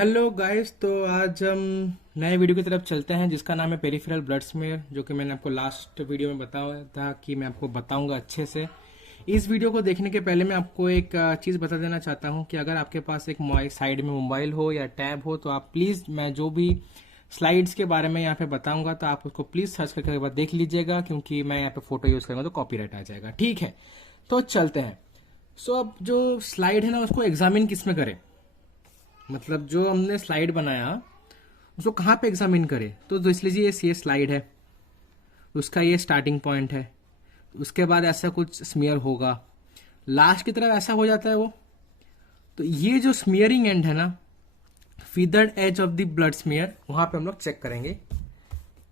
Hello guys. तो आज हम नए वीडियो की तरफ चलते हैं जिसका नाम है पेरिफेरल ब्लड स्मीयर, जो कि मैंने आपको लास्ट वीडियो में बताया था कि मैं आपको बताऊंगा अच्छे से। इस वीडियो को देखने के पहले मैं आपको एक चीज़ बता देना चाहता हूं कि अगर आपके पास एक साइड में मोबाइल हो या टैब हो तो आप प्लीज़, मैं जो भी स्लाइड्स के बारे में यहाँ पे बताऊंगा तो आप उसको प्लीज़ सर्च करके एक बार देख लीजिएगा, क्योंकि मैं यहाँ पे फोटो यूज़ करूँगा तो कॉपीराइट आ जाएगा। ठीक है, तो चलते हैं। अब जो स्लाइड है ना, उसको एग्जामिन किस में करें, मतलब जो हमने स्लाइड बनाया उसको कहाँ पे एग्जामिन करें। तो देख लीजिए, ये स्लाइड है, उसका ये स्टार्टिंग पॉइंट है, उसके बाद ऐसा कुछ स्मीयर होगा, लास्ट की तरफ ऐसा हो जाता है वो। तो ये जो स्मीयरिंग एंड है ना, feathered edge of the blood smear, वहां पे हम लोग चेक करेंगे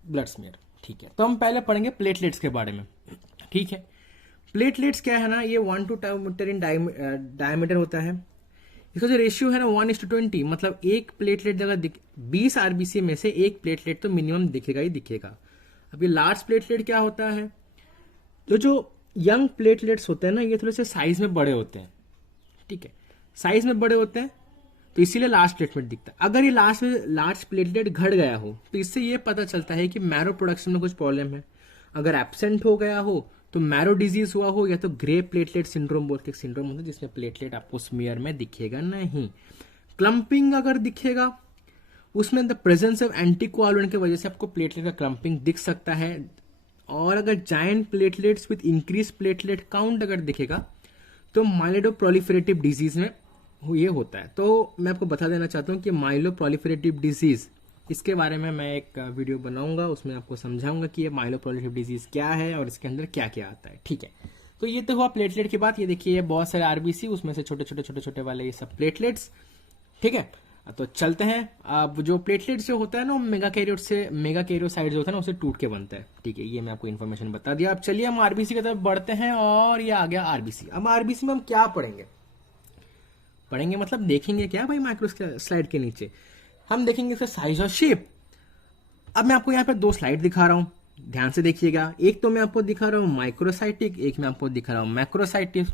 ब्लड स्मीयर। ठीक है, तो हम पहले पढ़ेंगे प्लेटलेट्स के बारे में। ठीक है, प्लेटलेट्स क्या है ना, ये 1 to 2 मीटर इन डायमीटर होता है। इसका जो रेशियो है ना 1:20, मतलब एक प्लेटलेट अगर 20 आरबीसी में से एक प्लेटलेट तो मिनिमम दिखेगा ही दिखेगा। अब ये लार्ज प्लेटलेट क्या होता है, तो जो यंग प्लेटलेट्स होते हैं ना, ये थोड़े से साइज में बड़े होते हैं। ठीक है, साइज में बड़े होते हैं तो इसीलिए लार्ज प्लेटलेट दिखता है। अगर ये लार्ज प्लेटलेट घट गया हो तो इससे ये पता चलता है कि मैरो प्रोडक्शन में कुछ प्रॉब्लम है। अगर एब्सेंट हो गया हो तो मैरो डिजीज हुआ हो, या तो ग्रे प्लेटलेट सिंड्रोम बोल के सिंड्रोम होता है जिसमें प्लेटलेट आपको स्मीयर में दिखेगा नहीं। क्लम्पिंग अगर दिखेगा, उसमें द प्रेजेंस ऑफ एंटीकोआगुलेंट की वजह से आपको प्लेटलेट का क्लम्पिंग दिख सकता है। और अगर giant platelets with increase platelet count अगर दिखेगा तो माइलोप्रोलिफरेटिव डिजीज में ये होता है। तो मैं आपको बता देना चाहता हूँ कि माइलोप्रोलिफरेटिव डिजीज, इसके बारे में मैं एक वीडियो बनाऊंगा, उसमें आपको समझाऊंगा कि ये माइलोप्रोलिफरेटिव डिजीज क्या है और इसके अंदर क्या क्या आता है। ठीक है, तो ये तो हुआ प्लेटलेट की बात। ये देखिए, ये बहुत सारे आरबीसी, उसमें से छोटे छोटे छोटे छोटे वाले ये सब प्लेटलेट्स। ठीक है, तो चलते हैं। अब जो प्लेटलेट जो होता है ना, मेगा कैरियोसाइट जो होता है ना, उसे टूट के बनता है। ठीक है, ये मैं आपको इन्फॉर्मेशन बता दिया। अब चलिए हम आरबीसी की तरफ बढ़ते हैं, और ये आ गया आरबीसी। अब आरबीसी में हम क्या पढ़ेंगे मतलब देखेंगे क्या भाई, माइक्रो स्लाइड के नीचे हम देखेंगे इसका साइज और शेप। अब मैं आपको यहाँ पे 2 स्लाइड दिखा रहा हूं, ध्यान से देखिएगा। एक तो मैं आपको दिखा रहा हूं माइक्रोसाइटिक, एक मैं आपको दिखा रहा हूं मैक्रोसाइटिक।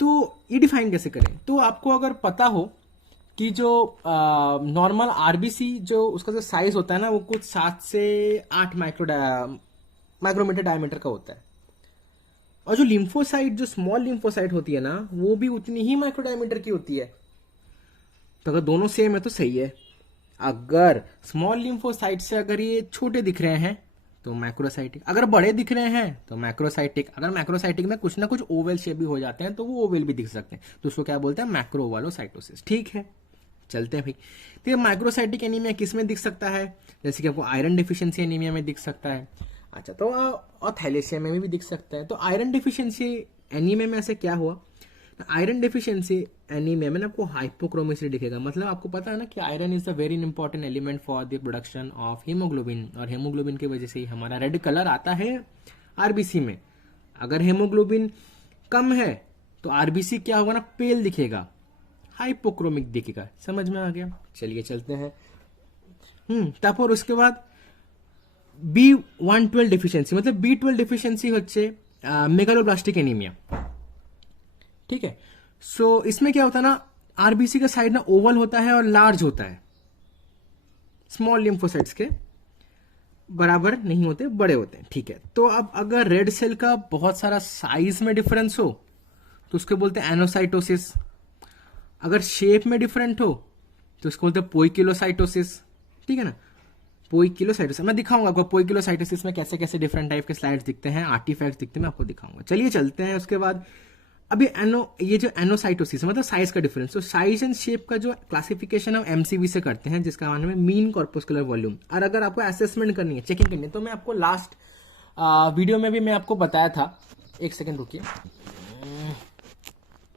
तो ये डिफाइन कैसे करें, तो आपको अगर पता हो कि जो नॉर्मल आरबीसी जो उसका जो साइज होता है ना, वो कुछ 7 से 8 माइक्रोमीटर डायमीटर का होता है, और जो लिम्फोसाइट, जो स्मॉल लिम्फोसाइट होती है ना, वो भी उतनी ही माइक्रो डायमीटर की होती है। तो अगर दोनों सेम है तो सही है। अगर स्मॉल लिम्फोसाइट से अगर ये छोटे दिख रहे हैं तो मैक्रोसाइटिक, अगर बड़े दिख रहे हैं तो मैक्रोसाइटिक। अगर मैक्रोसाइटिक में कुछ ना कुछ ओवल शेप भी हो जाते हैं तो वो ओवल भी दिख सकते हैं, तो उसको क्या बोलते हैं, मैक्रोवालोसाइटोसिस। ठीक है, चलते हैं भाई। तो ये माइक्रोसाइटिक एनीमिया किस में दिख सकता है, जैसे कि आपको आयरन डिफिशियंसी एनीमिया में दिख सकता है। अच्छा, तो और थैलेसिया में भी दिख सकता है। तो आयरन डिफिशियंसी एनीमिया में ऐसे क्या हुआ, आयरन डिफिशियंसी एनीमिया में आपको हाइपोक्रोमेसी दिखेगा। मतलब आपको पता है ना कि iron is the very important element for the production of haemoglobin, और हीमोग्लोबिन की वजह से ही हमारा रेड कलर आता है आरबीसी में। अगर हीमोग्लोबिन कम है तो आरबीसी क्या होगा ना, पेल दिखेगा, हाइपोक्रोमिक दिखेगा। समझ में आ गया, चलिए चलते हैं। तब और उसके बाद B112 डिफिशियंसी, मतलब B12 डिफिशियंसी হচ্ছে मेगालोब्लास्टिक एनीमिया। ठीक है, सो इसमें क्या होता है ना, आरबीसी का साइड ना ओवल होता है और लार्ज होता है, स्मॉल लिम्फोसाइट्स के बराबर नहीं होते, बड़े होते हैं। ठीक है, तो अब अगर रेड सेल का बहुत सारा साइज में डिफरेंस हो तो उसको बोलते हैं एनोसाइटोसिस। अगर शेप में डिफरेंट हो तो उसको बोलते हैं पोइकिलोसाइटोसिस। ठीक है ना, पोइकिलोसाइटोसिस मैं दिखाऊंगा आपको, पोइकिलोसाइटोसिस में कैसे कैसे डिफरेंट टाइप के स्लाइड्स दिखते हैं, आर्टिफैक्ट्स दिखते हैं, मैं आपको दिखाऊंगा। चलिए चलते हैं। उसके बाद अभी ये जो एनोसाइटोसिस मतलब साइज का डिफरेंस, तो साइज एंड शेप का जो क्लासिफिकेशन हम एमसीवी से करते हैं, जिसका नाम है मीन कॉर्पस्कुलर वॉल्यूम। और अगर आपको असेसमेंट करनी है, चेकिंग करनी है, तो मैं आपको लास्ट वीडियो में भी मैं आपको बताया था। एक सेकेंड रुकिए,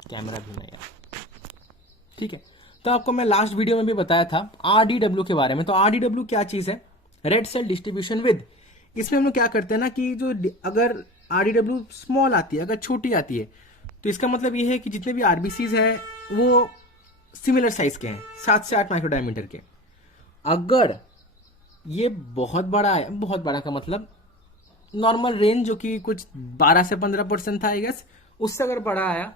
कैमरा भी नहीं यार। ठीक है, तो आपको मैं लास्ट वीडियो में भी बताया था आरडीडब्ल्यू के बारे में। तो आरडीडब्ल्यू क्या चीज है, रेड सेल डिस्ट्रीब्यूशन विद। इसमें हम लोग क्या करते हैं ना कि जो अगर आरडीडब्ल्यू स्मॉल आती है, अगर छोटी आती है, तो इसका मतलब ये है कि जितने भी आरबीसीज हैं वो सिमिलर साइज के हैं, 7 से 8 माइक्रो डायमीटर के। अगर ये बहुत बड़ा है, बहुत बड़ा का मतलब नॉर्मल रेंज जो कि कुछ 12 से 15% था आई गेस, उससे अगर बड़ा आया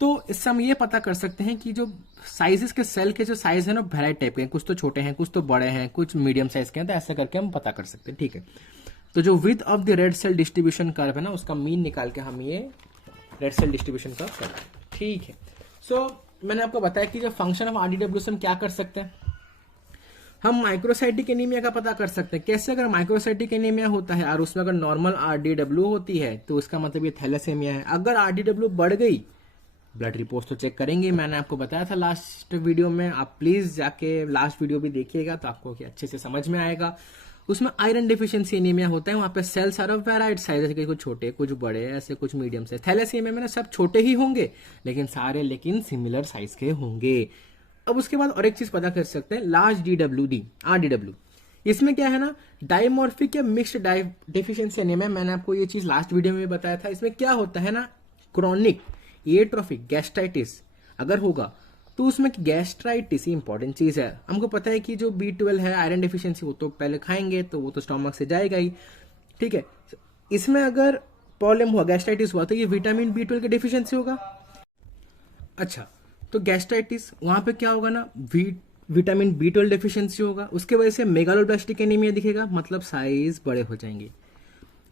तो इससे हम ये पता कर सकते हैं कि जो साइजेस के सेल के जो साइज है ना वेराइटी टाइप के हैं, कुछ तो छोटे हैं, कुछ तो बड़े हैं, कुछ मीडियम साइज के हैं, तो ऐसा करके हम पता कर सकते हैं। ठीक है, तो जो width of the red cell distribution curve है ना, उसका मीन निकाल के हम ये रेड सेल डिस्ट्रीब्यूशन कर्व कर रहे हैं। ठीक है, सो मैंने आपको बताया कि जो फंक्शन ऑफ आरडीडब्ल्यू से हम क्या कर सकते हैं, हम माइक्रोसाइटिक एनीमिया का पता कर सकते हैं। कैसे? अगर माइक्रोसाइटिक एनीमिया होता है और उसमें अगर नॉर्मल आरडीडब्ल्यू होती है तो उसका मतलब ये थैलेसेमिया है। अगर आरडीडब्ल्यू बढ़ गई, ब्लड रिपोर्ट तो चेक करेंगे, मैंने आपको बताया था लास्ट वीडियो में, आप प्लीज जाके लास्ट वीडियो भी देखिएगा तो आपको अच्छे से समझ में आएगा। उसमें आयरन डिफिशियंसी एनीमिया होता है, वहां पे cells are of varied size, कुछ छोटे कुछ बड़े ऐसे कुछ मीडियम से। थैलेसीमिया में सब छोटे ही होंगे लेकिन सारे सिमिलर साइज के होंगे। अब उसके बाद और एक चीज पता कर सकते हैं, लार्ज DWD RDW, इसमें क्या है ना, डायमॉर्फिक या मिक्स्ड डेफिशिएंसी एनीमिया। मैंने आपको ये चीज लास्ट वीडियो में बताया था। इसमें क्या होता है ना, क्रॉनिक एट्रोफिक गैस्ट्राइटिस अगर होगा तो उसमें गैस्ट्राइटिस ही इंपॉर्टेंट चीज है। हमको पता है कि जो B12 है आयरन डिफिशियंसी, वो तो पहले खाएंगे तो वो तो स्टोमक से जाएगा ही। ठीक है, इसमें अगर प्रॉब्लम हुआ, गैस्ट्राइटिस हुआ, तो ये विटामिन B12 की डिफिशियंसी होगा। अच्छा, तो गैस्ट्राइटिस वहां पे क्या होगा ना, विटामिन B12 डेफिशिएंसी होगा, उसके वजह से मेगालोब्लास्टिक एनीमिया दिखेगा, मतलब साइज बड़े हो जाएंगे।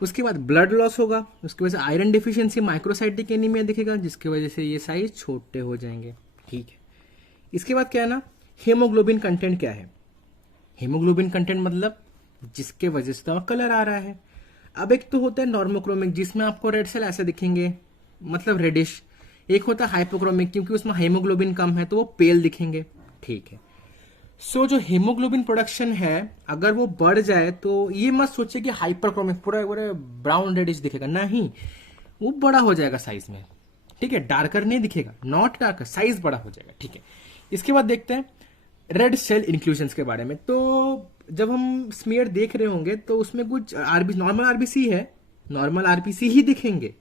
उसके बाद ब्लड लॉस होगा, उसकी वजह से आयरन डेफिशिएंसी माइक्रोसाइटिक एनीमिया दिखेगा, जिसकी वजह से ये साइज छोटे हो जाएंगे। ठीक है, इसके बाद क्या है ना, हेमोग्लोबिन कंटेंट क्या है। हेमोग्लोबिन कंटेंट मतलब जिसके वजह से तो कलर आ रहा है। अब एक तो होता है नॉर्मोक्रोमिक, जिसमें आपको रेड सेल ऐसे दिखेंगे, मतलब रेडिश। एक होता है हाइपोक्रोमिक, क्योंकि उसमें हेमोग्लोबिन कम है तो वो पेल दिखेंगे। ठीक है, सो जो हेमोग्लोबिन प्रोडक्शन है अगर वो बढ़ जाए तो ये मत सोचिए कि हाइपरक्रोमिक पूरा ब्राउन रेडिश दिखेगा, नहीं, वो बड़ा हो जाएगा साइज में। ठीक है, डार्कर नहीं दिखेगा, नॉट डार्कर, साइज बड़ा हो जाएगा। ठीक है, इसके बाद देखते हैं रेड सेल इंक्लूजन के बारे में। तो जब हम स्मीयर देख रहे होंगे तो उसमें कुछ नॉर्मल आरबीसी है, नॉर्मल आरबीसी ही दिखेंगे,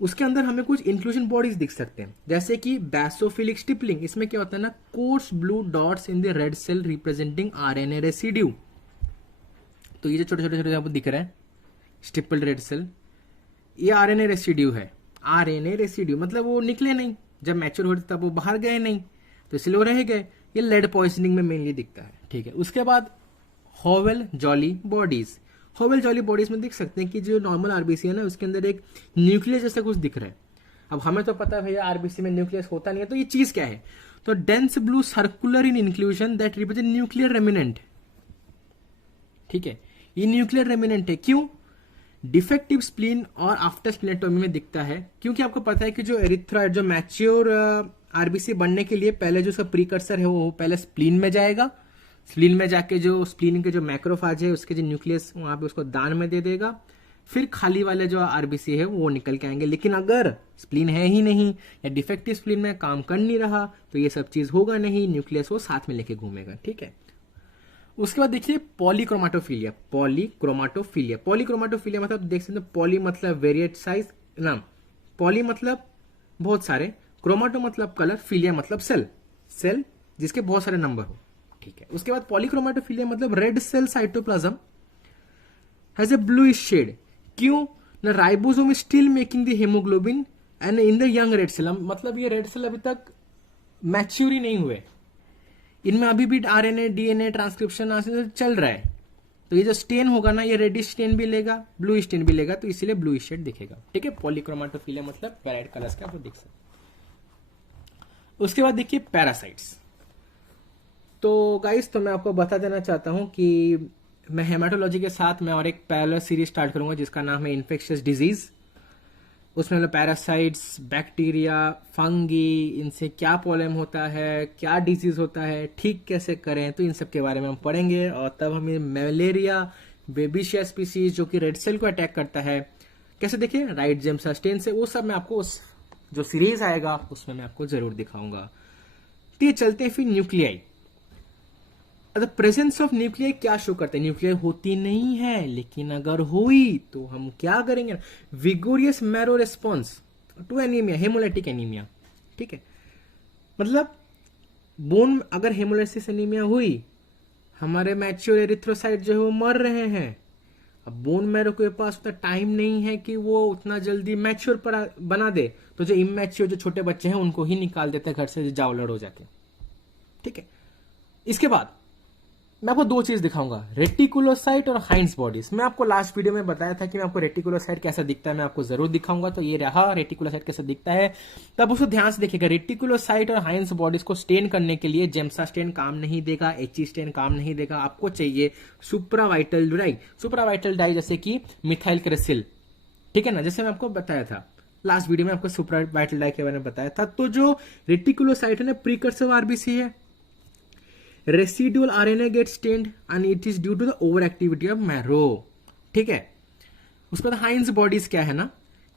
उसके अंदर हमें कुछ इंक्लूजन बॉडीज दिख सकते हैं, जैसे कि बैसोफिलिक स्टिपलिंग। इसमें क्या होता है ना, coarse blue dots in the red cell representing RNA residue. तो ये जो छोटे छोटे छोटे आपको दिख रहे हैं स्टिपल्ड रेड सेल, ये आरएनए रेसिड्यू है। आरएनए रेसिड्यू मतलब वो निकले नहीं, जब मैच्योर होते तब वो बाहर गए नहीं, तो इसलिए वो रह गए। ये लेड पॉइजनिंग में मेनली दिखता है। ठीक है, उसके बाद हॉवेल जॉली बॉडीज। हॉवेल जॉली बॉडीज में देख सकते हैं कि जो नॉर्मल आरबीसी है ना, उसके अंदर एक न्यूक्लियस जैसा कुछ दिख रहा है। अब हमें तो पता है भैया आरबीसी में न्यूक्लियस होता नहीं है, तो ये चीज क्या है, तो dense blue circular in inclusion that represent nuclear remnant. ठीक है, ये न्यूक्लियर रेमिनेंट है, क्यों, डिफेक्टिव स्प्लीन और आफ्टर स्प्लीनेक्टोमी में दिखता है, क्योंकि आपको पता है कि जो एरिथ्रॉइड, जो मैच्योर आरबीसी बनने के लिए पहले जो उसका प्रीकर्सर है वो पहले स्प्लीन में जाएगा, स्प्लीन में जाके जो स्प्लीन के जो मैक्रोफाज है उसके जो न्यूक्लियस वहां पे उसको दान में दे देगा, फिर खाली वाले जो आरबीसी है वो निकल के आएंगे। लेकिन अगर स्प्लीन है ही नहीं या डिफेक्टिव स्प्लीन में काम कर नहीं रहा तो ये सब चीज होगा नहीं, न्यूक्लियस वो साथ में लेके घूमेगा। ठीक है, उसके बाद देखिए पॉलीक्रोमाटोफिलिया। पॉलीक्रोमाटोफिलिया, पॉलीक्रोमाटोफिलिया मतलब देख सकते हैं, पॉली मतलब वेरिएट साइज नाम, पॉली मतलब बहुत सारे, क्रोमाटो मतलब कलर, फिलिया मतलब सेल, सेल जिसके बहुत सारे नंबर हो। ठीक है, उसके बाद पॉलीक्रोमाटोफिलिया मतलब red cell cytoplasm has a bluish shade, क्यों ना, ribosome is still making the haemoglobin and in the young red cell, मतलब ये रेड सेल अभी तक मैच्योर ही नहीं हुए, इनमें अभी भी आरएनए डीएनए ट्रांसक्रिप्शन चल रहा है, तो ये जो स्टेन होगा ना, ये रेडिश स्टेन भी लेगा, ब्लू स्टेन भी लेगा, तो इसीलिए ब्लू शेड दिखेगा। ठीक है, पॉलीक्रोमाटोफिलिया मतलब वेराइट कलर्स का आप देख सकते हैं। उसके बाद देखिए पैरासाइट्स। तो गाइस, तो मैं आपको बता देना चाहता हूं कि मैं हेमाटोलॉजी के साथ मैं और एक पैरेलल सीरीज स्टार्ट करूंगा जिसका नाम है इन्फेक्शियस डिजीज। उसमें मतलब पैरासाइट्स, बैक्टीरिया, फंगी, इनसे क्या प्रॉब्लम होता है, क्या डिजीज होता है, ठीक कैसे करें, तो इन सब के बारे में हम पढ़ेंगे। और तब हमें मलेरिया, बेबिशिया स्पीसीज जो कि रेड सेल को अटैक करता है, कैसे देखिए राइट जेम्सा स्टेन से, वो सब मैं आपको उस जो सीरीज आएगा उसमें मैं आपको जरूर दिखाऊंगा। तो ये चलते हैं फिर nuclei. The presence of nuclei क्या शो करते हैं, न्यूक्लियाई होती नहीं है, लेकिन अगर हुई तो हम क्या करेंगे, vigorous marrow response to anaemia, haemolytic anaemia. ठीक है, मतलब बोन अगर हेमोलाइसिस एनीमिया हुई, हमारे मैच्योर एरिथ्रोसाइट जो है वो मर रहे हैं, अब बोन मैरो के पास उतना टाइम नहीं है कि वो उतना जल्दी मैच्योर बना दे, तो जो इमैच्योर जो छोटे बच्चे हैं उनको ही निकाल देते हैं घर से, जाओ लड़ो जाके। ठीक है, इसके बाद मैं आपको दो चीज दिखाऊंगा, रेटिकुलोसाइट और हाइंस बॉडीज। मैं आपको लास्ट वीडियो में बताया था कि मैं आपको रेटिकुलोसाइट कैसा दिखता है मैं आपको जरूर दिखाऊंगा, तो ये रहा रेटिकुलोसाइट कैसा दिखता है। तब उसको ध्यान से देखिएगा, रेटिकुलोसाइट और हाइंस बॉडीज को स्टेन करने के लिए जेम्सा स्टेन काम नहीं देगा, एचई स्टेन काम नहीं देगा, आपको चाहिए सुप्रावाइटल डाई। सुप्रावाइटल डाई जैसे कि मिथाइल क्रेसिल, ठीक है ना, जैसे मैं आपको बताया था लास्ट वीडियो में, आपको सुप्रावाइटल डाई के बारे में बताया था। तो जो रेटिकुलोसाइट है ना, प्रीकर्सर आरबीसी है, residual RNA get stained and it is due to the over activity of marrow. ठीक है, उसके बाद हाइंस बॉडीज क्या है ना,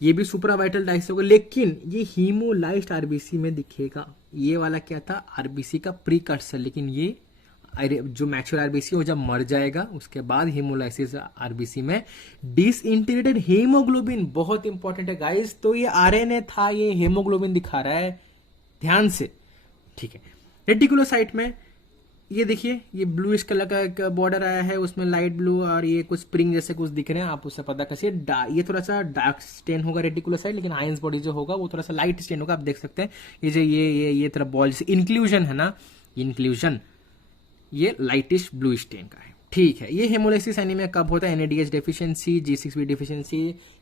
ये भी सुपरावाइटल डाइस होगा, लेकिन ये हीमोलाइज्ड आरबीसी में दिखेगा। ये वाला क्या था, आरबीसी का प्रीकर्सर, लेकिन ये जो मैच्योर आरबीसी वो जब मर जाएगा उसके बाद हीमोलाइसिस आरबीसी में डिसइंटीग्रेटेड हीमोग्लोबिन, बहुत इंपॉर्टेंट है गाइस। तो ये आरएनए था, ये हीमोग्लोबिन दिखा रहा है, ध्यान से। ठीक है, रेटिकुलोसाइट में ये देखिए, ये ब्लूइश कलर का एक बॉर्डर आया है, उसमें लाइट ब्लू और ये कुछ स्प्रिंग जैसे कुछ दिख रहे हैं, आप उससे पता कैसे। ये थोड़ा सा डार्क स्टेन होगा रेटिकुलोसाइट, लेकिन हाइंस बॉडी जो होगा वो थोड़ा सा लाइट स्टेन होगा। आप देख सकते हैं ये जो ये तरह बॉल जैसे इंक्लूजन है ना, इंक्लूजन ये लाइटिश ब्लू स्टेन का है। ठीक है, ये हेमोलाइसिस एनीमिया कब होता है, NADH deficiency, G6B deficiency,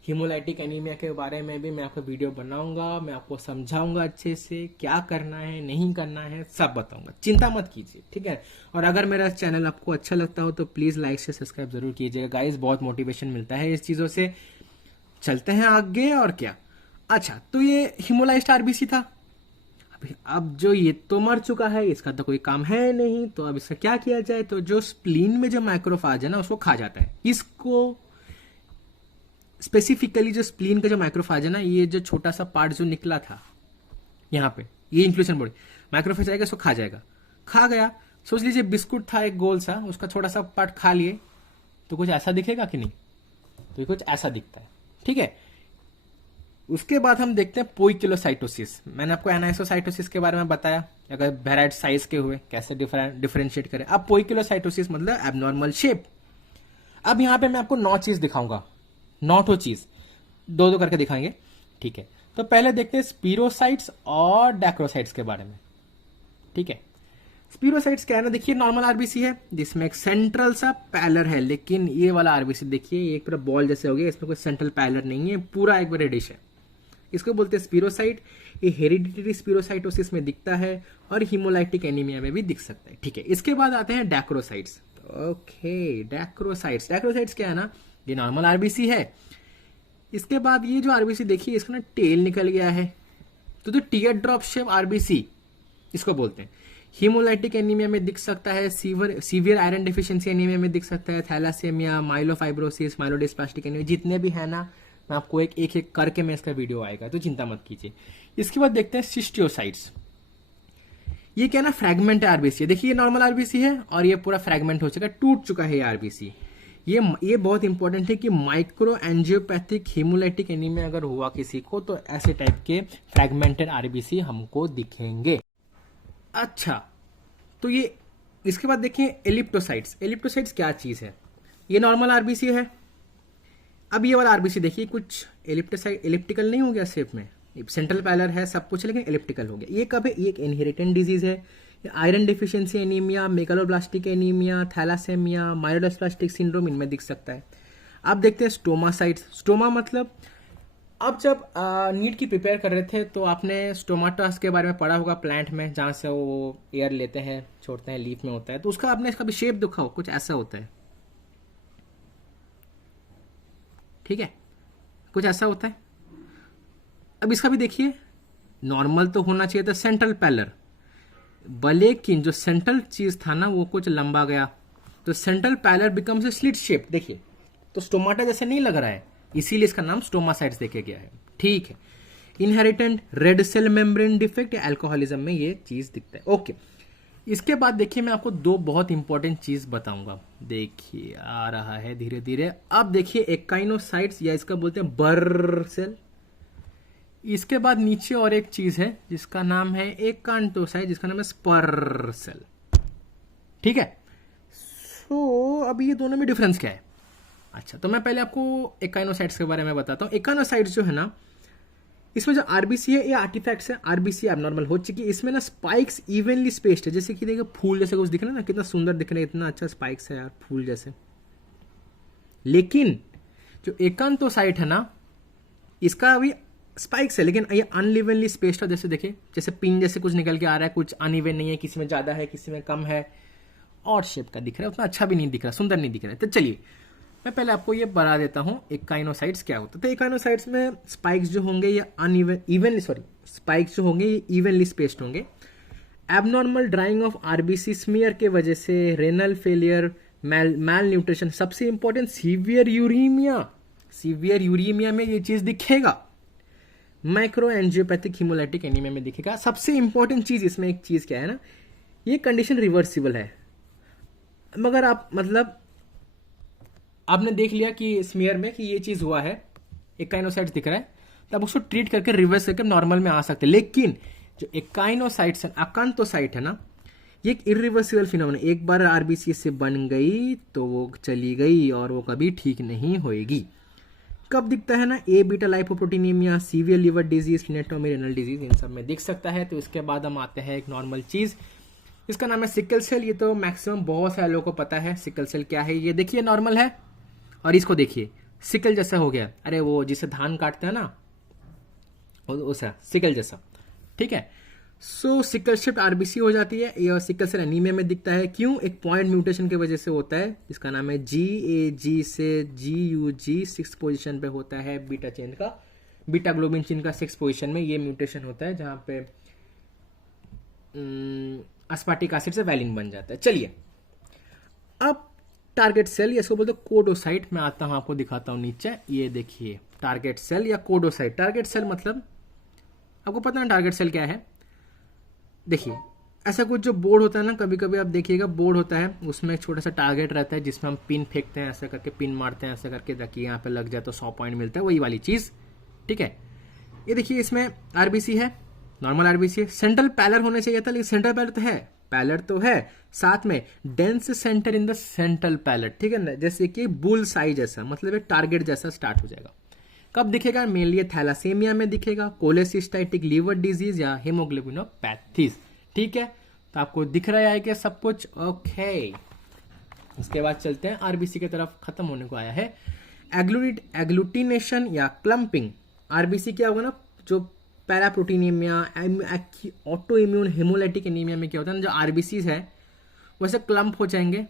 haemolytic anaemia के बारे में भी मैं आपको वीडियो बनाऊंगा, मैं आपको समझाऊंगा अच्छे से, क्या करना है नहीं करना है सब बताऊंगा, चिंता मत कीजिए। ठीक है, और अगर मेरा चैनल आपको अच्छा लगता हो तो प्लीज लाइक से सब्सक्राइब जरूर कीजिएगा गाइस, बहुत मोटिवेशन मिलता है इस चीजों से। चलते हैं आगे, और क्या। अच्छा, तो ये हीमोलाइज्ड आरबीसी था। अब जो ये तो मर चुका है, इसका तो कोई काम है नहीं, तो अब इसका क्या किया जाए। तो जो स्प्लीन में जो माइक्रोफाज है ना उसको खा जाता है। इसको स्पेसिफिकली जो स्प्लीन का जो माइक्रोफाज है ना, ये जो छोटा सा पार्ट जो निकला था यहाँ पे, ये इंक्लूजन बॉडी माइक्रोफेज आएगा, इसको खा जाएगा। खा गया, सोच लीजिए बिस्कुट था एक गोल सा, उसका छोटा सा पार्ट खा लिए, तो कुछ ऐसा दिखेगा कि नहीं, तो ये कुछ ऐसा दिखता है। ठीक है, उसके बाद हम देखते हैं पोइकिलोसाइटोसिस। मैंने आपको एनाइसोसाइटोसिस के बारे में बताया, अगर वेराइट साइज के हुए कैसे डिफरेंशिएट करें। अब पोइकिलोसाइटोसिस मतलब एबनॉर्मल शेप। अब यहां पे मैं आपको 9 चीज दिखाऊंगा, 9 चीज, दो करके दिखाएंगे। ठीक है, तो पहले देखते हैं स्पीरोसाइट्स और डैक्रोसाइट्स के बारे में। ठीक है, स्पीरोसाइट्स क्या है ना, देखिए नॉर्मल आरबीसी है जिसमें एक सेंट्रल सा पैलर है, लेकिन ये वाला आरबीसी देखिए ये एक पूरा बॉल जैसे हो गया, इसमें कोई सेंट्रल पैलर नहीं है, पूरा एक रेडिश है। इसको बोलते हैं स्पीरोसाइट। ये हेरिडिटरी स्पीरोसाइटोसिस में दिखता है और हीमोलाइटिक एनीमिया में भी दिख सकता है। ठीक है, इसके बाद आते हैं डैक्रोसाइट्स। ओके, डैक्रोसाइट्स, डैक्रोसाइट्स क्या है ना, ये नॉर्मल आरबीसी है। इसके बाद ये जो आरबीसी देखिए, इसका ना टेल निकल गया है, तो जो टीयर ड्रॉप शेप आरबीसी इसको बोलते हैं। हीमोलाइटिक एनीमिया में दिख सकता है, सीवियर आयरन डिफिशियंसी एनीमिया में दिख सकता है, थैलासेमिया, माइलोफाइब्रोसिस, माइलोडिस्प्लास्टिक एनीमिया, जितने भी है ना, मैं आपको एक करके मैं इसका वीडियो आएगा, तो चिंता मत कीजिए। इसके बाद देखते हैं सिस्टियोसाइट्स। ये क्या ना, फ्रैगमेंट है आरबीसी। देखिए ये नॉर्मल आरबीसी है और ये पूरा फ्रैगमेंट हो चुका है, टूट चुका है ये आरबीसी। ये बहुत इंपॉर्टेंट है कि माइक्रो एंजियोपैथिक हीमोलाइटिक एनीमिया अगर हुआ किसी को, तो ऐसे टाइप के फ्रैगमेंटेड आरबीसी हमको दिखेंगे। अच्छा, तो ये इसके बाद देखिए एलिप्टोसाइट्स। एलिप्टोसाइट्स क्या चीज है, ये नॉर्मल आरबीसी है। अब ये वाला आरबीसी देखिए कुछ एलिप्टिकल नहीं हो गया शेप में, सेंट्रल पैलर है सब कुछ, लेकिन एलिप्टिकल हो गया। ये कब है, ये एक इनहेरिटेंट डिजीज है। Iron deficiency anaemia, megaloblastic anaemia, thalassaemia, myelodysplastic syndrome इनमें दिख सकता है। अब देखते हैं स्टोमासाइट्स। स्टोमा मतलब, अब जब नीट की प्रिपेयर कर रहे थे तो आपने स्टोमाटास के बारे में पढ़ा होगा, प्लांट में जहाँ से वो एयर लेते हैं, छोड़ते हैं, लीफ में होता है, तो उसका आपने इसका भी शेप दिखाओ, कुछ ऐसा होता है। ठीक है, कुछ ऐसा होता है। अब इसका भी देखिए, नॉर्मल तो होना चाहिए था सेंट्रल पैलर, लेकिन जो सेंट्रल चीज था ना वो कुछ लंबा गया, तो central pallor becomes a slit shape. देखिए, तो स्टोमाटा जैसे नहीं लग रहा है, इसीलिए इसका नाम स्टोमासाइट्स देके गया है। ठीक है, inherited red cell membrane defect या अल्कोहलिज्म में ये चीज दिखता है। ओके, इसके बाद देखिए मैं आपको 2 बहुत इंपॉर्टेंट चीज बताऊंगा। देखिए आ रहा है धीरे धीरे। अब देखिए एकाइनोसाइट्स, या इसका बोलते हैं बर्र सेल। इसके बाद नीचे और एक चीज है जिसका नाम है एकांटोसाइट, जिसका नाम है स्पर सेल। ठीक है, सो अब ये दोनों में डिफरेंस क्या है। अच्छा, तो मैं पहले आपको एकाइनोसाइट्स के बारे में बताता हूँ। एकाइनोसाइट्स जो है ना, इसमें जो आरबीसी है ये आर्टिफैक्ट्स है, आरबीसी एबनॉर्मल हो चुकी है। इसमें ना स्पाइक्स इवनली स्पेस्ड है, जैसे कि देखिए फूल जैसे कुछ दिख रहा है ना, कितना सुंदर दिख रहा है, इतना अच्छा स्पाइक्स है यार फूल जैसे। लेकिन जो एकांतोसाइट है ना, इसका अभी स्पाइक्स है लेकिन ये अनइवनली स्पेस्ड है। जैसे देखिए, जैसे पिन जैसे कुछ निकल के आ रहा है, कुछ अनइवन नहीं है, किसी में ज्यादा है किसी में कम है, और शेप का दिख रहा है, उतना अच्छा भी नहीं दिख रहा, सुंदर नहीं दिख रहा है। तो चलिए मैं पहले आपको ये बता देता हूँ एकाइनोसाइट्स क्या होता है। तो एकाइनोसाइट्स में स्पाइक्स जो होंगे ये स्पाइक्स जो होंगे ये इवनली स्पेस्ड होंगे। Abnormal drying of RBC smear के वजह से रेनल फेलियर, मैल न्यूट्रिशन, सबसे इंपॉर्टेंट सीवियर यूरीमिया में ये चीज दिखेगा। माइक्रो एंजियोपैथिक हीमोलाइटिक एनीमिया में दिखेगा। सबसे इंपॉर्टेंट चीज इसमें एक चीज क्या है ना, ये कंडीशन रिवर्सिबल है। मगर आप मतलब आपने देख लिया कि स्मीयर में कि ये चीज हुआ है, एकाइनोसाइट्स दिख रहा है, तो आप उसको ट्रीट करके रिवर्स करके नॉर्मल में आ सकते हैं। लेकिन जो एकाइनोसाइट्स अकांतोसाइट है ना, ये एक इरिवर्सिबल फिनोमेना, एक बार आरबीसी से बन गई तो वो चली गई और वो कभी ठीक नहीं होएगी। कब दिखता है ना, abetalipoproteinaemia, severe liver disease, नेटोमी रेनल डिजीज, इन सब में दिख सकता है। तो इसके बाद हम आते हैं एक नॉर्मल चीज, इसका नाम है सिकल सेल। ये तो मैक्सिमम बहुत सारे लोगों को पता है सिकल सेल क्या है। ये देखिए नॉर्मल है और इसको देखिए सिकल जैसा हो गया, अरे वो जिसे धान काटते हैं ना वैसा सिकल जैसा, ठीक है। सो सिकल शिफ्ट आरबीसी हो जाती है। ये सिकल सेल एनीमिया में दिखता है। क्यों? एक पॉइंट म्यूटेशन की वजह से होता है, इसका नाम है GAG से GUG, 6 पोजीशन पे होता है बीटा चेन का, बीटा ग्लोबिन चेन का 6 पोजीशन में ये म्यूटेशन होता है, जहां पे अस्पार्टिक एसिड से वैलिन बन जाता है। चलिए अब टारगेट सेल, या इसको बोलते हैं कोडोसाइट। मैं आता हूं आपको दिखाता हूं नीचे, ये देखिए टारगेट सेल या कोडोसाइट। टारगेट सेल मतलब आपको पता है टारगेट सेल क्या है। देखिए ऐसा कुछ जो बोर्ड होता है ना, कभी कभी आप देखिएगा बोर्ड होता है, उसमें एक छोटा सा टारगेट रहता है जिसमें हम पिन फेंकते हैं, ऐसा करके पिन मारते हैं ऐसा करके, ताकि यहाँ पे लग जाए तो 100 पॉइंट मिलता है, वही वाली चीज, ठीक है। ये देखिए इसमें आरबीसी है, नॉर्मल आरबीसी है। सेंट्रल पैलर होना चाहिए था, लेकिन सेंट्रल पैलर तो है, पैलर तो है, साथ में dense centre in the central pallor, ठीक है ना, जैसे कि बुल साई जैसा, मतलब एक टारगेट जैसा स्टार्ट हो जाएगा। कब दिखेगा? मेनली थैलासेमिया में दिखेगा, कोलेसिस्टाइटिक लीवर डिजीज या हेमोग्लोबिनोपैथीज, ठीक है। तो आपको दिख रहा है कि सब कुछ ओके। इसके बाद चलते हैं आरबीसी की तरफ, खत्म होने को आया है। एग्लूटिनेशन या क्लम्पिंग, आरबीसी क्या होगा ना, जो पैराप्रोटीनीमिया, ऑटो इम्यून हेमोलाइटिक एनीमिया में क्या होता है ना, जो आरबीसी है वैसे क्लम्प हो जाएंगे,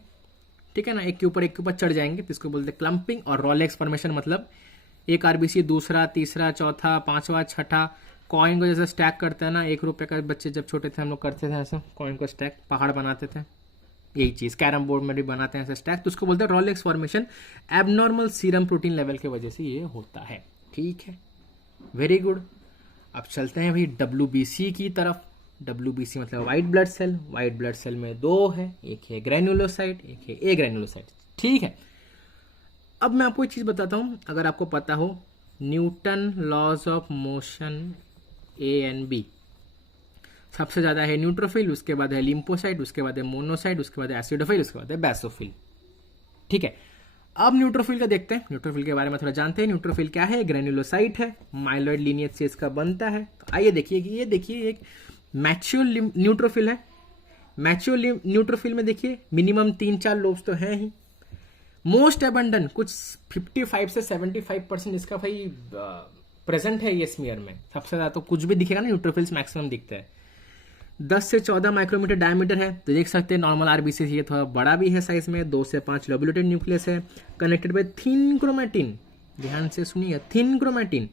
ठीक है ना, एक के ऊपर चढ़ जाएंगे, तो इसको बोलते हैं क्लम्पिंग। और रोलेक्स फॉर्मेशन मतलब एक आरबीसी दूसरा, तीसरा, चौथा, पांचवा, छठा, कॉइन को जैसे स्टैक करते हैं ना, 1 रुपए का बच्चे जब छोटे थे हम लोग करते थे ऐसा, कॉइन को स्टैक, पहाड़ बनाते थे, यही चीज कैरम बोर्ड में भी बनाते हैं ऐसे स्टैक, तो उसको बोलते हैं Rolex formation. Abnormal serum protein level की वजह से ये होता है, ठीक है, वेरी गुड। अब चलते हैं भाई WBC की तरफ। WBC मतलब white blood cell. White blood cell में 2 है, एक है ग्रेनुलोसाइट, एक है ए ग्रेनुलोसाइट, ठीक है। अब मैं आपको एक चीज बताता हूं, अगर आपको पता हो Newton laws of motion A&B, सबसे ज्यादा है न्यूट्रोफिल, उसके बाद है लिम्फोसाइट, उसके बाद है मोनोसाइट, उसके बाद है एसिडोफिल, उसके बाद है बेसोफिल, ठीक है। अब न्यूट्रोफिल का देखते हैं, न्यूट्रोफिल के बारे में थोड़ा जानते हैं। न्यूट्रोफिल क्या है? ग्रेनुलोसाइट है, माइलॉइड लीनियज से इसका बनता है। तो आइए देखिए कि ये देखिए एक मैच्योर न्यूट्रोफिल है। मैच्योर न्यूट्रोफिल में देखिए मिनिमम 3-4 लोब्स तो हैं ही। मोस्ट एबंडन कुछ 55 से 75% इसका भाई प्रेजेंट है ये स्मीयर में। सबसे ज्यादा तो कुछ भी दिखेगा ना, न्यूट्रोफिल्स मैक्सिमम दिखते हैं। 10 से 14 माइक्रोमीटर डायमीटर है, तो देख सकते हैं नॉर्मल आरबीसी ये थोड़ा बड़ा भी है साइज में। 2 से 5 लोबुलेटेड न्यूक्लियस है, कनेक्टेड बाय थिन क्रोमैटिन, ध्यान से सुनिए, thin chromatin,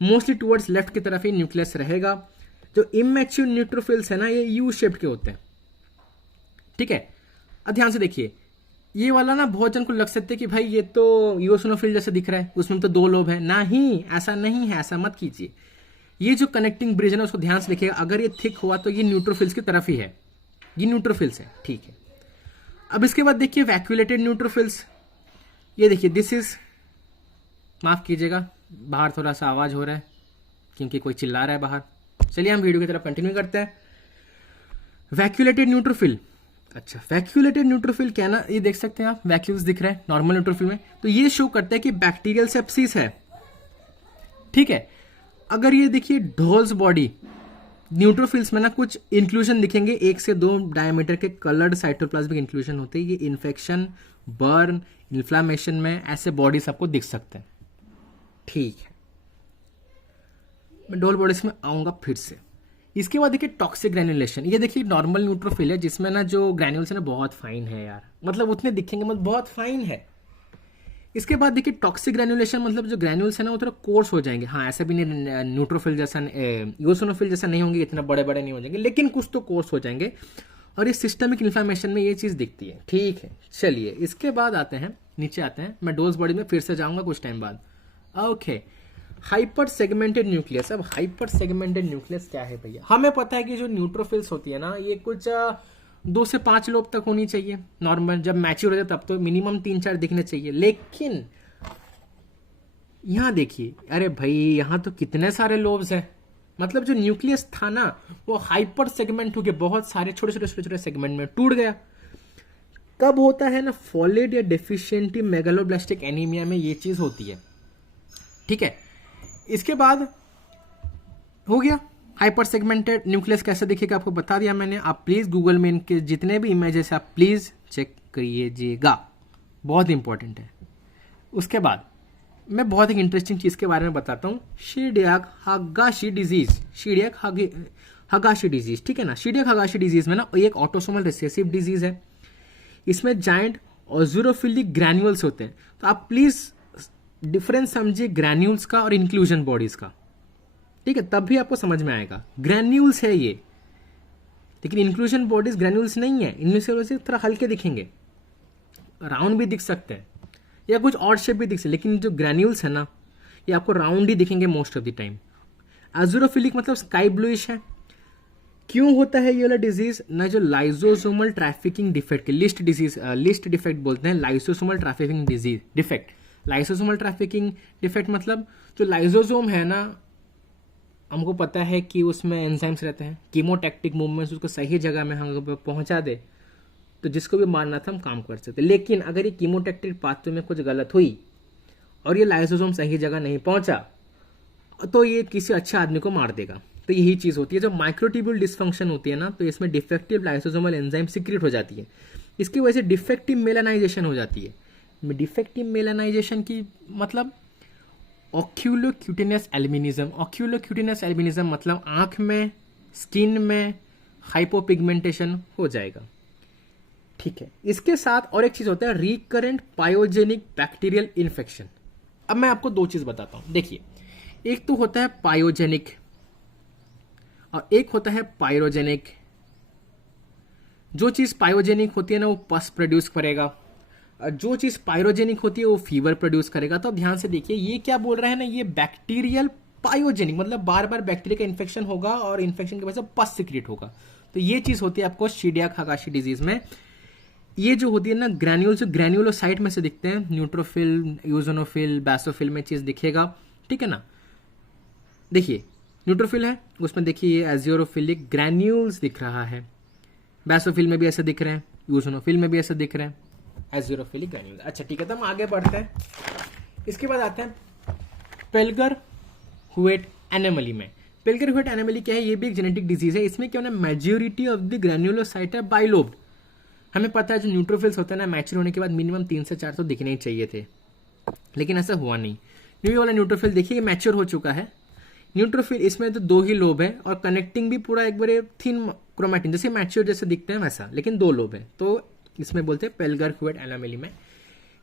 mostly towards left की तरफ ही न्यूक्लियस रहेगा। जो इमैच्योर न्यूट्रोफिल्स है ना, ये यू शेप्ड के होते हैं, ठीक है। अब ध्यान से देखिए, ये वाला ना बहुत जन को लग सकते हैं कि भाई ये तो यूओसिनोफिल जैसे दिख रहा है, उसमें तो 2 लोब है। नहीं, ऐसा नहीं है, ऐसा मत कीजिए। ये जो कनेक्टिंग ब्रिज है ना, उसको ध्यान से देखिएगा, अगर ये थिक हुआ तो ये न्यूट्रोफिल्स की तरफ ही है, ये न्यूट्रोफिल्स है, ठीक है। अब इसके बाद देखिए वैक्यूलेटेड न्यूट्रोफिल्स, ये देखिए दिस इज, माफ कीजिएगा बाहर थोड़ा सा आवाज हो रहा है क्योंकि कोई चिल्ला रहा है बाहर। चलिए हम वीडियो की तरफ कंटिन्यू करते हैं। वैक्यूलेटेड न्यूट्रोफिल, अच्छा, वैक्यूलेटेड न्यूट्रोफिल क्या है ना, ये देख सकते हैं आप, वैक्यूल्स दिख रहे हैं नॉर्मल न्यूट्रोफिल में, तो ये शो करता है कि बैक्टीरियल सेप्सिस है। ठीक है, अगर ये देखिए ढोल्स बॉडी न्यूट्रोफिल्स में ना कुछ इंक्लूजन दिखेंगे, 1 से 2 डायमीटर के कलर्ड साइटोप्लाज्मिक इंक्लूजन होते हैं। ये इन्फेक्शन, बर्न, इन्फ्लामेशन में ऐसे बॉडीज आपको दिख सकते हैं। ठीक है, मैं ढोल बॉडीज में आऊंगा फिर से। इसके बाद देखिए टॉक्सिक ग्रैन्युलेशन, ये देखिए नॉर्मल न्यूट्रोफिल है जिसमें ना जो ग्रैन्यूल्स है ना बहुत फाइन है यार, मतलब उतने दिखेंगे मतलब बहुत फाइन है। इसके बाद देखिए टॉक्सिक ग्रैन्युलेशन, मतलब जो ग्रैन्यूल्स है ना वो थोड़ा कोर्स हो जाएंगे। हाँ, ऐसा भी नहीं न्यूट्रोफिल जैसा, यूसिनोफिल जैसा नहीं होंगे, इतना बड़े बड़े नहीं हो जाएंगे, लेकिन कुछ तो कोर्स हो जाएंगे। और ये सिस्टमिक इन्फ्लामेशन में ये चीज़ दिखती है। ठीक है, चलिए इसके बाद आते हैं, नीचे आते हैं। मैं डोज बॉडी में फिर से जाऊंगा कुछ टाइम बाद। Okay, hyper segmented nucleus. अब हाइपर सेगमेंटेड न्यूक्लियस क्या है भैया? हमें पता है कि जो न्यूट्रोफिल्स होती है ना, ये कुछ 2 से 5 लोब तक होनी चाहिए नॉर्मल। जब मैच्योर हो जाए तब तो मिनिमम 3-4 दिखने चाहिए। लेकिन यहां देखिए, अरे भाई यहां तो कितने सारे लोब्स हैं। मतलब जो न्यूक्लियस था ना वो हाइपर सेगमेंट हो गया, बहुत सारे छोटे छोटे छोटे छोटे सेगमेंट में टूट गया। कब होता है ना, फॉलेड या डेफिशिएंटी मेगालोब्लास्टिक एनीमिया में ये चीज होती है। ठीक है, इसके बाद हो गया हाइपर सेगमेंटेड न्यूक्लियस कैसे दिखेगा आपको बता दिया मैंने। आप प्लीज गूगल में इनके जितने भी इमेजेस आप प्लीज चेक करिएगा, बहुत इंपॉर्टेंट है। उसके बाद मैं बहुत एक इंटरेस्टिंग चीज के बारे में बताता हूँ, शीडियाक हागाशी डिजीज। शीडियाक हागाशी डिजीज, ठीक है ना। शीडियाक हागाशी डिजीज में ना एक ऑटोसोमल रिसेसिव डिजीज है। इसमें जाइंट ऑज़ुरोफिलिक ग्रैन्यूल्स होते हैं। तो आप प्लीज डिफरेंस समझिए ग्रैन्यूल्स का और इंक्लूजन बॉडीज का। ठीक है, तब भी आपको समझ में आएगा। ग्रैन्यूल्स है ये, लेकिन इंक्लूजन बॉडीज ग्रैन्यूल्स नहीं है। इनमें से थोड़ा हल्के दिखेंगे, राउंड भी दिख सकते हैं या कुछ और शेप भी दिख सकते हैं, लेकिन जो ग्रैन्यूल्स है ना ये आपको राउंड ही दिखेंगे मोस्ट ऑफ द टाइम। एज़ुरोफिलिक मतलब स्काई ब्लूइश है। क्यों होता है ये वाला डिजीज ना, जो लाइसोसोमल ट्रैफिकिंग डिफेक्ट के लिस्ट डिफेक्ट बोलते हैं, lysosomal trafficking disease defect. Lysosomal trafficking defect मतलब जो लाइसोसोम है ना, हमको पता है कि उसमें एंजाइम्स रहते हैं, कीमोटैक्टिक मूवमेंट्स उसको सही जगह में हम पहुंचा दे तो जिसको भी मारना था हम काम कर सकते। लेकिन अगर ये कीमोटैक्टिक पाथवे में कुछ गलत हुई और ये लाइसोसोम सही जगह नहीं पहुंचा तो ये किसी अच्छे आदमी को मार देगा। तो यही चीज होती है। जब माइक्रोट्यूब्यूल डिसफंक्शन होती है ना, तो इसमें डिफेक्टिव लाइसोसोमल एंजाइम सीक्रेट हो जाती है। इसकी वजह से डिफेक्टिव मेलानाइजेशन हो जाती है। डिफेक्टिव मेलानाइजेशन की मतलब ऑक्यूलोक्यूटेनियस एल्बिनिज्म। ऑक्यूलोक्यूटेनियस एल्बिनिज्म मतलब आंख में, स्किन में हाइपोपिगमेंटेशन हो जाएगा। ठीक है, इसके साथ और एक चीज होता है रिकरेंट पायोजेनिक बैक्टीरियल इन्फेक्शन। अब मैं आपको 2 चीज बताता हूं। देखिए, एक तो होता है पायोजेनिक और एक होता है पायरोजेनिक। जो चीज पायोजेनिक होती है ना वो पस प्रोड्यूस करेगा, और जो चीज पायरोजेनिक होती है वो फीवर प्रोड्यूस करेगा। तो अब ध्यान से देखिए, ये क्या बोल रहा है ना, ये बैक्टीरियल पायोजेनिक मतलब बार बार बैक्टीरिया का इन्फेक्शन होगा और इन्फेक्शन की वजह से पस सीक्रेट होगा। तो ये चीज होती है आपको शीडियाक हागाशी डिजीज में। ये जो होती है ना ग्रैन्यूल्स, ग्रैन्यूलोसाइट में से दिखते हैं, न्यूट्रोफिल, यूजोनोफिल, बैसोफिल में चीज दिखेगा। ठीक है ना, देखिए न्यूट्रोफिल है उसमें देखिए ये एजियोरोफिलिक ग्रैन्यूल्स दिख रहा है, बैसोफिल में भी ऐसे दिख रहे हैं, यूजोनोफिल में भी ऐसे दिख रहे हैं एजियोरोफिलिक ग्रैन्यूल्स। अच्छा ठीक है, तो हम आगे बढ़ते हैं। इसके बाद आते हैं पेल्गर हुएट एनोमली में। पेल्गर हुएट एनोमली क्या है? ये भी एक जेनेटिक डिजीज है। इसमें क्या होना है, मेजोरिटी ऑफ द ग्रैन्युलोसाइट है बाइलोब्ड। हमें पता है जो न्यूट्रोफिल्स होते हैं ना, मैच्योर होने के बाद मिनिमम 3 से 4 तो दिखने ही चाहिए थे, लेकिन ऐसा हुआ नहीं। न्यू वाला न्यूट्रोफिल देखिए मैच्योर हो चुका है। न्यूट्रोफिल इसमें तो 2 ही लोब है और कनेक्टिंग भी पूरा एक बार थिन क्रोमैटिन जैसे मैच्योर जैसे दिखते हैं वैसा, लेकिन 2 लोब है। तो इसमें बोलते हैं पेल्गर हुएट एनोमली में।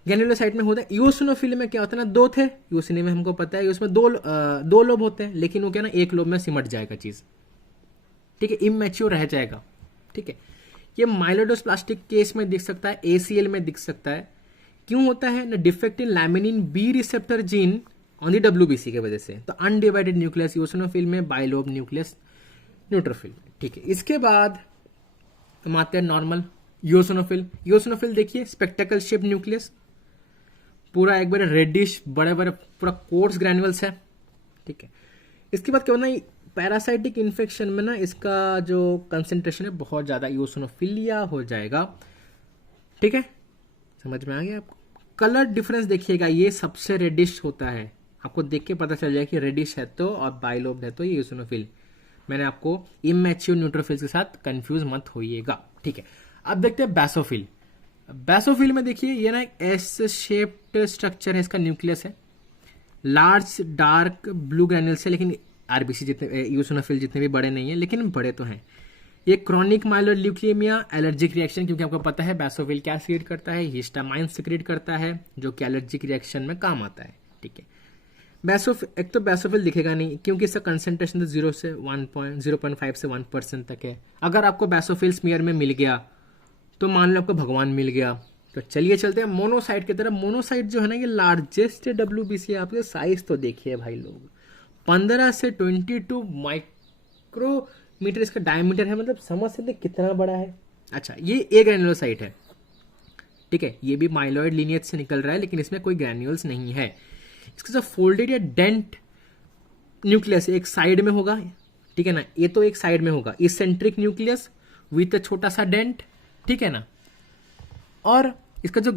ग्रैन्युलोसाइट में होता है। यूसिनोफिल में क्या होता है ना, 2 थे। यूसिनी में हमको पता है उसमें 2 लोब होते हैं, लेकिन वो क्या ना 1 लोब में सिमट जाएगा चीज। ठीक है, इमैच्योर रह जाएगा। ठीक है, ये माइलोडोस्प्लास्टिक केस में दिख सकता है, ACL में दिख सकता है। क्यों होता है ना, defect in laminin B receptor gene on the WBC की वजह से। तो अनडिवाइडेड न्यूक्लियस यूसिनोफिल में, बाइलोब न्यूक्लियस न्यूट्रोफिल। ठीक है, इसके बाद हम आते हैं नॉर्मल यूसिनोफिल। यूसिनोफिल देखिए स्पेक्टेकल शेप न्यूक्लियस, पूरा एक बार रेडिश बड़े बड़े पूरा कोर्स ग्रैन्युल्स है। ठीक है, इसके बाद क्या होना है, पैरासाइटिक इन्फेक्शन में ना इसका जो कंसेंट्रेशन है बहुत ज़्यादा यूसिनोफिलिया हो जाएगा। ठीक है, समझ में आ गया आपको? कलर डिफरेंस देखिएगा, ये सबसे रेडिश होता है, आपको देख के पता चल जाए कि रेडिश है तो और बाइलोब है तो ये यूसिनोफिल। मैंने आपको इमैच्योर न्यूट्रोफिल्स के साथ कंफ्यूज मत होइएगा। ठीक है, अब देखते हैं बेसोफिल। बेसोफिल में देखिए ये ना एक एस शेप्ड स्ट्रक्चर है, इसका न्यूक्लियस है, लार्ज डार्क ब्लू ग्रैन्यूल से, लेकिन आरबीसी जितने यूसिनोफिल जितने भी बड़े नहीं है, लेकिन बड़े तो हैं। ये chronic Mylar leukaemia, allergic reaction, क्योंकि आपको पता है बेसोफिल क्या सीक्रेट करता है, हिस्टामाइन सीक्रेट करता है जो कि एलर्जिक रिएक्शन में काम आता है। ठीक है, एक तो बेसोफिल दिखेगा नहीं क्योंकि इसका कंसेंट्रेशन तो 0.5 से 1% तक है। अगर आपको बेसोफिल स्मीयर में मिल गया तो मान लो आपको भगवान मिल गया। तो चलिए चलते हैं मोनोसाइट की तरफ। मोनोसाइट जो है ना ये लार्जेस्ट WBC है। आपके साइज तो देखिए भाई लोग, 15 से 22 माइक्रोमीटर इसका डायमीटर है, मतलब समझ सकते कितना बड़ा है। अच्छा, ये ए ग्रैन्युलोसाइट है। ठीक है, ये भी माइलॉइड लिनियज से निकल रहा है, लेकिन इसमें कोई ग्रैन्यूल्स नहीं है। इसका जो फोल्डेड या डेंट न्यूक्लियस एक साइड में होगा। ठीक है ना, ये तो एक साइड में होगा, इसेंट्रिक न्यूक्लियस विथ छोटा सा डेंट। ठीक है ना, और इसका जो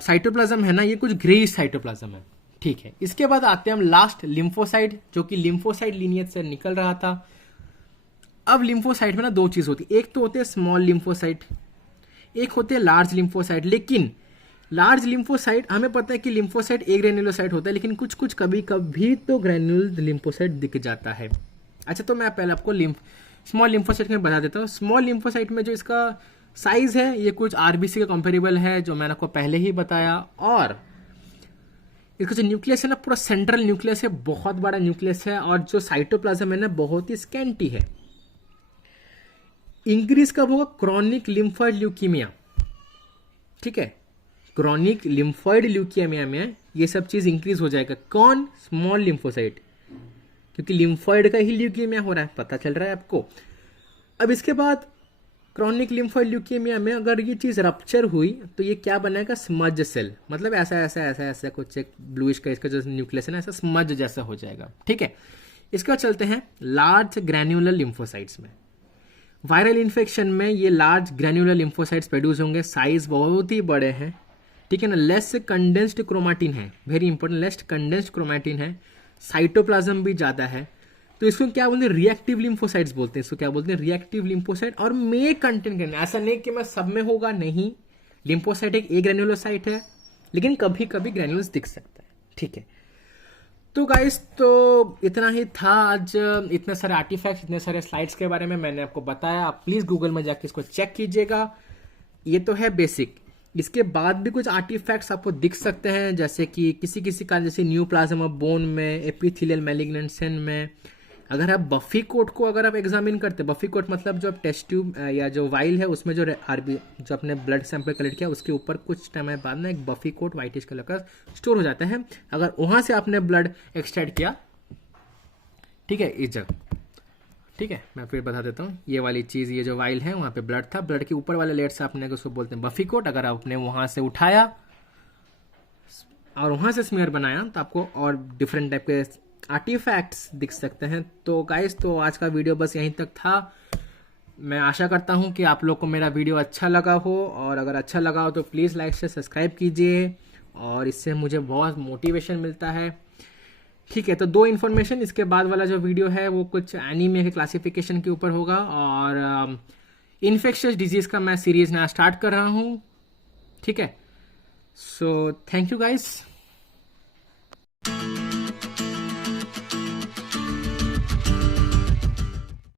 साइटोप्लाज्म है ना ये कुछ ग्रे साइटोप्लाज्म है। ठीक है, इसके बाद आते हैं हम लास्ट लिम्फोसाइट, जो कि लिम्फोसाइट लिनियज से निकल रहा था। अब लिम्फोसाइट में ना दो चीज होती है, एक तो होते हैं स्मॉल लिम्फोसाइट, एक होते हैं लार्ज लिम्फोसाइट। लेकिन लार्ज लिम्फोसाइट हमें पता है कि लिम्फोसाइट एक ग्रेन्युलोसाइट होता है, लेकिन कुछ कुछ कभी कभी तो ग्रेन्युल लिम्फोसाइट दिख जाता है। अच्छा, तो मैं पहले आपको स्मॉल लिम्फोसाइट में बता देता हूँ। स्मॉल लिम्फोसाइट में जो इसका साइज है ये कुछ आरबीसी के कंपेरेबल है, जो मैंने आपको पहले ही बताया। और इसका जो न्यूक्लियस है ना पूरा सेंट्रल न्यूक्लियस है, बहुत बड़ा न्यूक्लियस है, और जो साइटोप्लाज्म है ना बहुत ही स्कैंटी है। इंक्रीज कब होगा? Chronic lymphoid leukaemia. ठीक है, क्रॉनिक लिम्फॉइड ल्यूकीमिया में ये सब चीज इंक्रीज हो जाएगा। कौन? स्मॉल लिम्फोसाइट, क्योंकि लिम्फॉइड का ही ल्यूकीमिया हो रहा है, पता चल रहा है आपको। अब इसके बाद क्रॉनिक लिम्फॉइड ल्यूकेमिया में अगर ये चीज रप्चर हुई तो ये क्या बनाएगा? स्मज सेल, मतलब ऐसा ऐसा ऐसा ऐसा कुछ एक ब्लूइश का इसका जो न्यूक्लियस है ना ऐसा स्मज जैसा हो जाएगा। ठीक है, इसके बाद चलते हैं लार्ज ग्रैन्युलर लिम्फोसाइट्स में। वायरल इन्फेक्शन में ये लार्ज ग्रैन्युलर लिम्फोसाइट्स प्रोड्यूस होंगे, साइज बहुत ही बड़े हैं। ठीक है ना, लेस कंडेंस्ड क्रोमाटिन है, very important, less condensed chromatin है, साइटोप्लाज्म भी ज्यादा है। तो इसको क्या बोलते हैं? रिएक्टिव लिम्फोसाइट्स बोलते हैं। इसको क्या बोलते हैं? Reactive lymphocyte. और मे कंटेन करना, ऐसा नहीं कि मैं सब में होगा, नहीं। लिम्फोसाइट एक ग्रैन्युलोसाइट है, लेकिन कभी कभी ग्रैन्युल्स दिख सकता है। ठीक है, तो गाइस तो इतना ही था आज। इतने सारे आर्टिफैक्ट्स, इतने सारे स्लाइड्स के बारे में मैंने आपको बताया। आप प्लीज गूगल में जाके इसको चेक कीजिएगा। ये तो है बेसिक, इसके बाद भी कुछ आर्टिफैक्ट्स आपको दिख सकते हैं, जैसे कि किसी किसी का, जैसे न्यूप्लाज्म ऑफ बोन में, एपिथेलियल मैलिग्नेंसन में। अगर आप बफी कोट को अगर आप एग्जामिन करते, बफी कोट मतलब जो टेस्ट ट्यूब या जो वाइल है उसमें जो जो अपने ब्लड सैंपल कलेक्ट किया उसके ऊपर कुछ टाइम बाद में एक बफी कोट व्हाइटिश कलर का स्टोर हो जाता है। अगर वहां से आपने ब्लड एक्सट्रैक्ट किया, ठीक है, इस जगह, ठीक है, मैं फिर बता देता हूँ। ये वाली चीज, ये जो वाइल है वहां पे ब्लड था, ब्लड के ऊपर वाले लेयर से आपने उसको बोलते हैं बफी कोट। अगर आपने वहां से उठाया और वहां से स्मीयर बनाया तो आपको और डिफरेंट टाइप के आर्टिफैक्ट्स दिख सकते हैं। तो गाइस, तो आज का वीडियो बस यहीं तक था। मैं आशा करता हूं कि आप लोग को मेरा वीडियो अच्छा लगा हो, और अगर अच्छा लगा हो तो प्लीज़ लाइक से सब्सक्राइब कीजिए, और इससे मुझे बहुत मोटिवेशन मिलता है। ठीक है, तो दो इन्फॉर्मेशन, इसके बाद वाला जो वीडियो है वो कुछ एनीमिया के क्लासिफिकेशन के ऊपर होगा, और इन्फेक्शियस डिजीज का मैं सीरीज नया स्टार्ट कर रहा हूँ। ठीक है, सो थैंक यू गाइस।